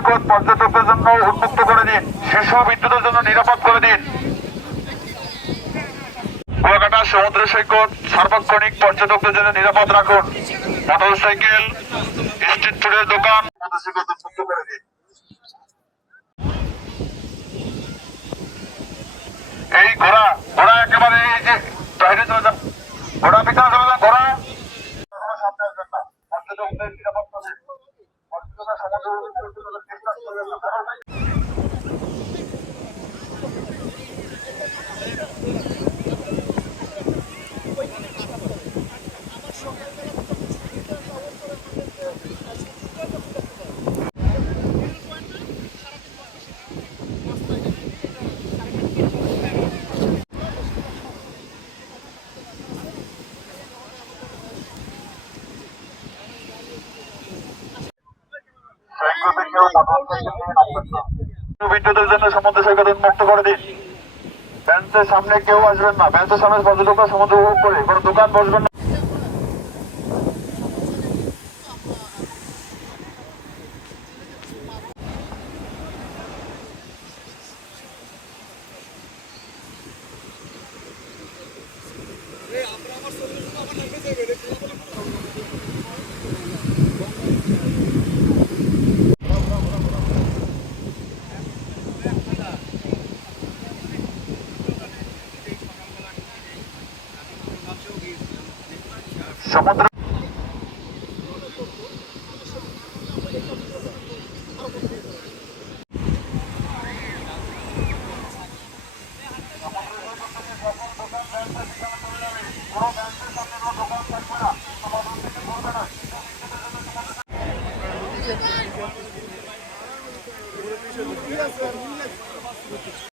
সৈকত পর্যটকদের জন্য উন্মুক্ত করে দিন। শিশু বিদ্যুতের জন্য নিরাপদ করে দিন। কুয়াকাটা সমুদ্র সৈকত সার্বক্ষণিক পর্যটকদের জন্য নিরাপদ রাখুন। মোটরসাইকেল, স্ট্রিট ফুডের দোকান উন্মুক্ত করে দিন। এই ঘোড়া ঘোড়া একেবারে এই যে বাইরে চলে যান, ঘোড়া পিছনে চলে যান, ঘোড়া সামনে আসবেন না। পর্যটকদের নিরাপদ করে পর্যটকরা সমুদ্র চেষ্টা করবেন না। বিদ্যুতের জন্য সমুদ্র সৈকত উন্মুক্ত করে দিন। বেঞ্চের সামনে কেউ আসবেন না। বেঞ্চের সামনে পর্যটকরা সমুদ্র উপভোগ করে কোনো দোকান বসবেন না। সমুদ্র Yes, sir.